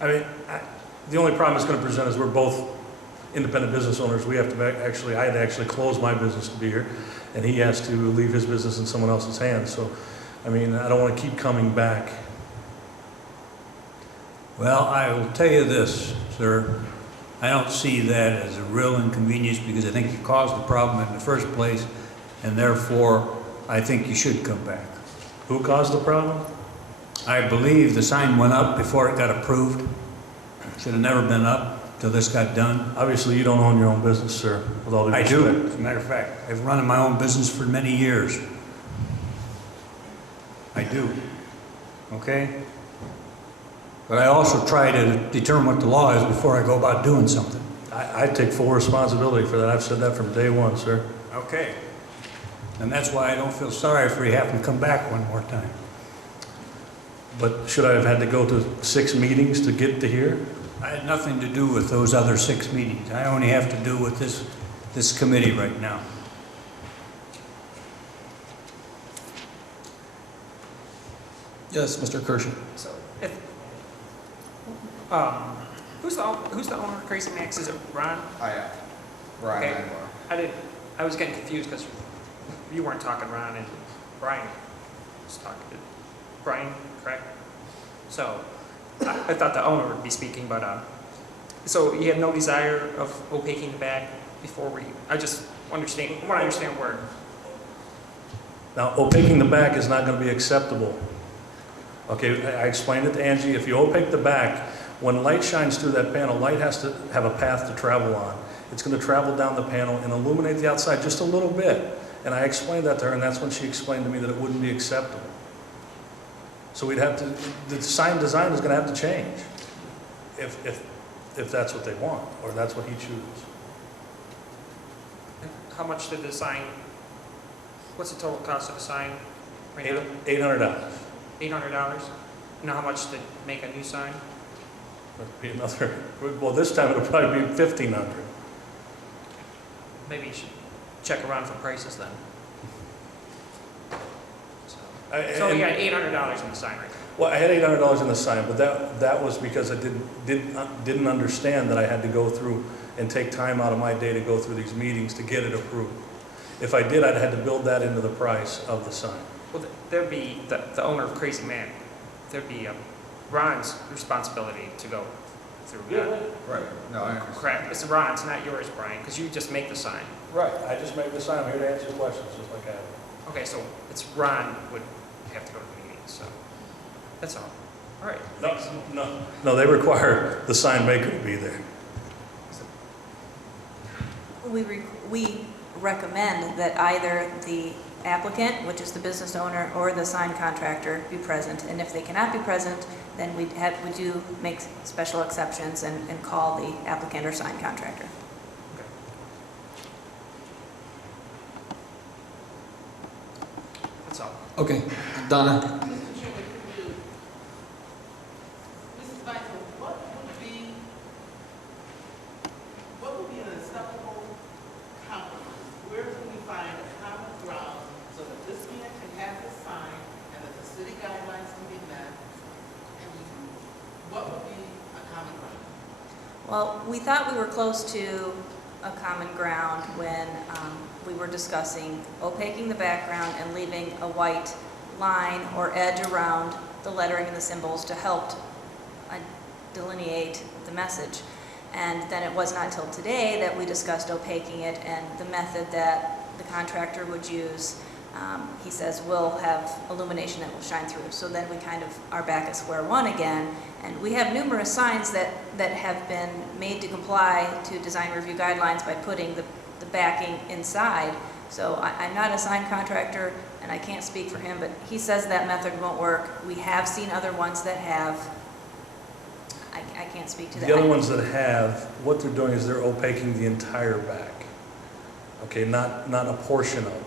I mean, the only problem it's going to present is we're both independent business owners. We have to I had to actually close my business to be here, and he has to leave his business in someone else's hands. So, I mean, I don't want to keep coming back. Well, I will tell you this, sir. I don't see that as a real inconvenience because I think you caused the problem in the first place, and therefore I think you should come back. Who caused the problem? I believe the sign went up before it got approved. Should have never been up till this got done. Obviously, you don't own your own business, sir, with all due I respect. do, as a matter of fact. I've run my own business for many years. I do. Okay? But I also try to determine what the law is before I go about doing something. I take full responsibility for that. I've said that from day one, sir. Okay. And that's why I don't feel sorry for you having to come back one more time. But should I have had to go to 6 meetings to get to here? I had nothing to do with those other 6 meetings. I only have to do with this committee right now. Yes, Mr. Kershey. So, if, who's the owner of Krazy Mac? Is it Ron? I am. Brian Okay. Angler. I was getting confused because you weren't talking Ron and Brian was talking to Brian, correct? So, I thought the owner would be speaking, but, so you have no desire of opaquing the back before I just want to understand where. Now, opaquing the back is not going to be acceptable. Okay, I explained it to Angie. If you opaque the back, when light shines through that panel, light has to have a path to travel on. It's going to travel down the panel and illuminate the outside just a little bit. And I explained that to her, and that's when she explained to me that it wouldn't be acceptable. So we'd have to, the sign design is going to have to change if that's what they want, or that's what he chooses. How much did the sign, what's the total cost of the sign right now? $800. $800? You know how much to make a new sign? That'd be another, well, this time it'll probably be $1,500. Maybe you should check around for prices then. So you got $800 in the sign right now. Well, I had $800 in the sign, but that was because I didn't understand that I had to go through and take time out of my day to go through these meetings to get it approved. If I did, I'd had to build that into the price of the sign. Well, there'd be the owner of Krazy Mac. There'd be Ron's responsibility to go through. Right. No, I understand. Correct. It's Ron's, not yours, Brian, because you just make the sign. Right. I just made the sign. I'm here to answer questions, just like I have. Okay, so it's Ron would have to go to the meeting. So that's all. All right. Thanks. No. They require the sign maker to be there. We recommend that either the applicant, which is the business owner, or the sign contractor be present. And if they cannot be present, then we do make special exceptions and call the applicant or sign contractor. Okay. That's all. Okay, Donna. Mr. Chairman, Mrs. Vital, what would be an acceptable compromise? Where can we find a common ground so that this man can have his sign and that the city guidelines can be met? What would be a common ground? Well, we thought we were close to a common ground when we were discussing opaquing the background and leaving a white line or edge around the lettering and the symbols to help delineate the message. And then it was not until today that we discussed opaquing it, and the method that the contractor would use, he says, will have illumination that will shine through. So then we kind of are back at square one again. And we have numerous signs that have been made to comply to design review guidelines by putting the backing inside. So I'm not a sign contractor, and I can't speak for him, but he says that method won't work. We have seen other ones that have. I can't speak to that. The other ones that have, what they're doing is they're opaquing the entire back. Okay, not a portion of it.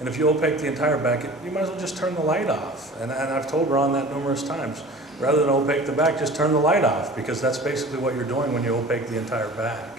And if you opaque the entire back, you might as well just turn the light off. And I've told Ron that numerous times. Rather than opaque the back, just turn the light off, because that's basically what you're doing when you opaque the entire back.